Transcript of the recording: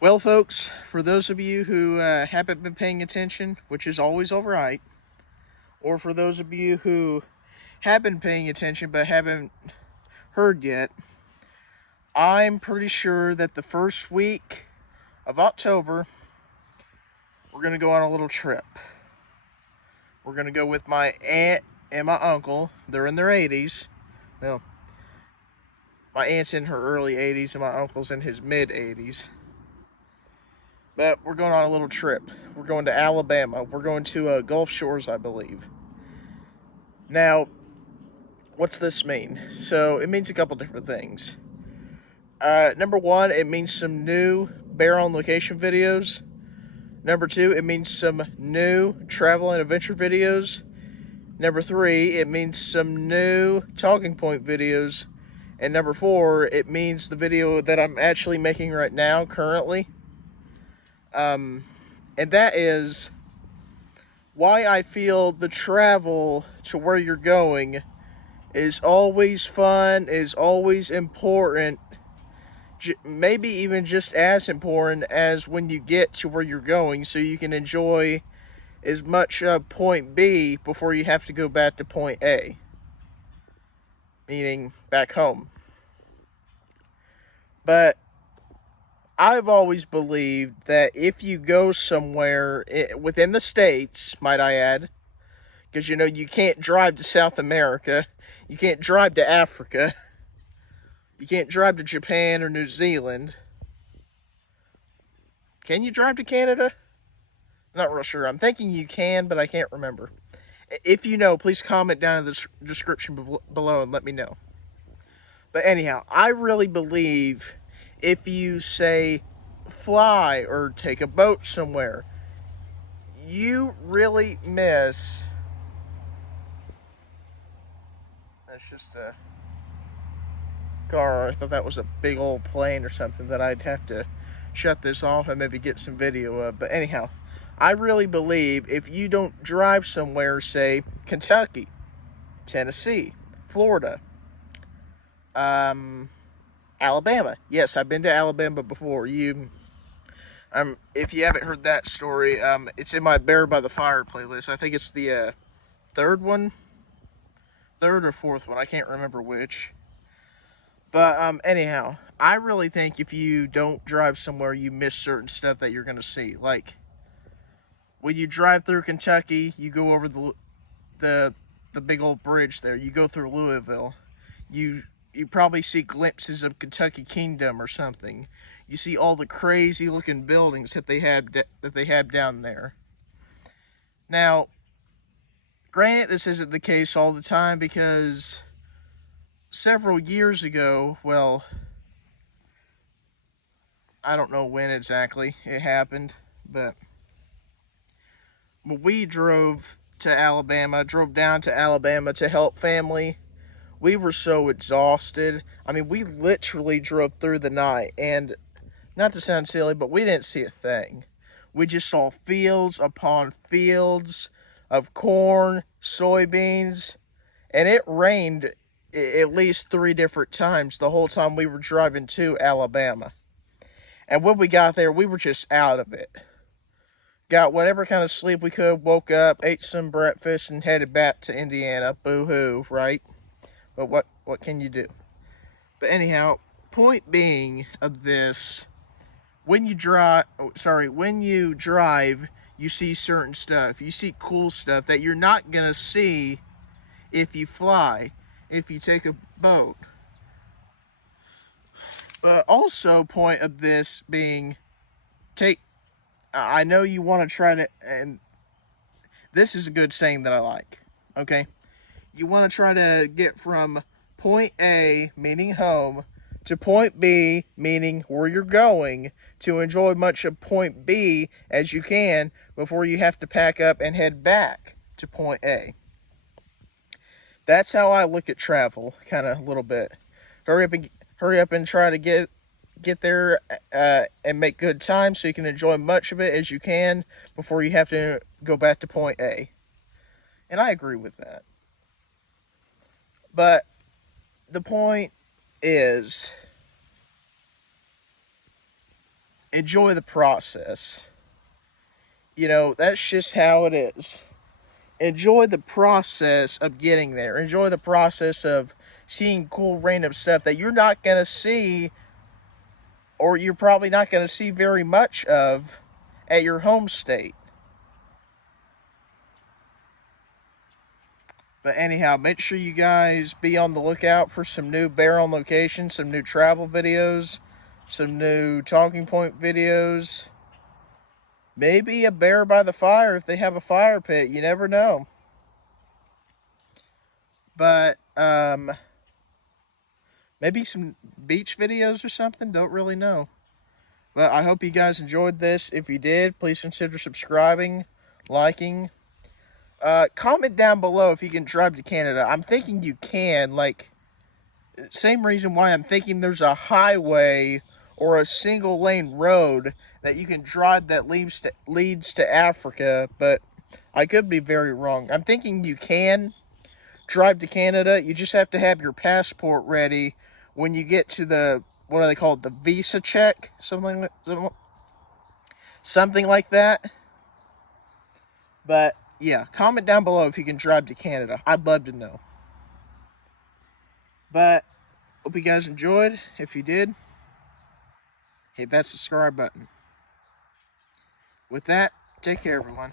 Well, folks, for those of you who haven't been paying attention, which is always all right, or for those of you who have been paying attention but haven't heard yet, I'm pretty sure that the first week of October, we're going to go on a little trip. We're going to go with my aunt and my uncle. They're in their 80s. Well, my aunt's in her early 80s and my uncle's in his mid 80s. But we're going on a little trip. We're going to Alabama. We're going to Gulf Shores, I believe. Now, what's this mean? So, it means a couple different things. Number one, it means some new bear on location videos. Number two, it means some new travel and adventure videos. Number three, it means some new talking point videos. And number four, it means the video that I'm actually making right now, currently. And that is why I feel the travel to where you're going is always fun, is always important, maybe even just as important as when you get to where you're going, so you can enjoy as much point B before you have to go back to point A, meaning back home. But I've always believed that if you go somewhere within the states, might I add, because you can't drive to South America, you can't drive to Africa, you can't drive to Japan or New Zealand. Can you drive to Canada? I'm not real sure. I'm thinking you can, but I can't remember. If you know, please comment down in the description below and let me know. But anyhow, I really believe if you say fly or take a boat somewhere, you really miss. That's just a car. I thought that was a big old plane or something that I'd have to shut this off and maybe get some video of. But anyhow, I really believe if you don't drive somewhere, say Kentucky, Tennessee, Florida, Alabama. Yes, I've been to Alabama before. If you haven't heard that story, it's in my Bear by the Fire playlist. I think it's the third one, third or fourth one. I can't remember which. But anyhow, I really think if you don't drive somewhere, you miss certain stuff that you're gonna see. Like when you drive through Kentucky, you go over the the big old bridge there. You go through Louisville. You you probably see glimpses of Kentucky Kingdom or something. You see all the crazy looking buildings that they have down there. Now, granted, this isn't the case all the time because several years ago, well, I don't know when exactly it happened, but when we drove down to Alabama to help family, we were so exhausted. I mean, we literally drove through the night, and not to sound silly, but we didn't see a thing. We just saw fields upon fields of corn, soybeans, and it rained at least three different times the whole time we were driving to Alabama. And when we got there, we were just out of it. Got whatever kind of sleep we could, woke up, ate some breakfast, and headed back to Indiana. Boo hoo, right? But what can you do? But anyhow, point being of this, when you drive, you see certain stuff. You see cool stuff that you're not gonna see if you fly, if you take a boat. But also, point of this being, take. I know you want to try to, and this is a good saying that I like. Okay, you want to try to get from point A, meaning home, to point B, meaning where you're going, to enjoy much of point B as you can before you have to pack up and head back to point A. That's how I look at travel, kind of a little bit. Hurry up and try to get there and make good time so you can enjoy much of it as you can before you have to go back to point A. And I agree with that. But the point is, enjoy the process. You know, that's just how it is. Enjoy the process of getting there. Enjoy the process of seeing cool random stuff that you're not going to see, or you're probably not going to see very much of at your home state. But anyhow, make sure you guys be on the lookout for some new Bear on Location, some new travel videos, some new talking point videos. Maybe a bear by the fire if they have a fire pit. You never know. But maybe some beach videos or something. Don't really know. But I hope you guys enjoyed this. If you did, please consider subscribing, liking. Comment down below if you can drive to Canada. I'm thinking you can. Like, same reason why I'm thinking there's a highway or a single lane road that you can drive that leads to Africa. But I could be very wrong. I'm thinking you can drive to Canada. You just have to have your passport ready when you get to the, what do they call it, the visa check, something like that. But yeah, comment down below if you can drive to Canada. I'd love to know. But hope you guys enjoyed. If you did, hit that subscribe button. With that, take care, everyone.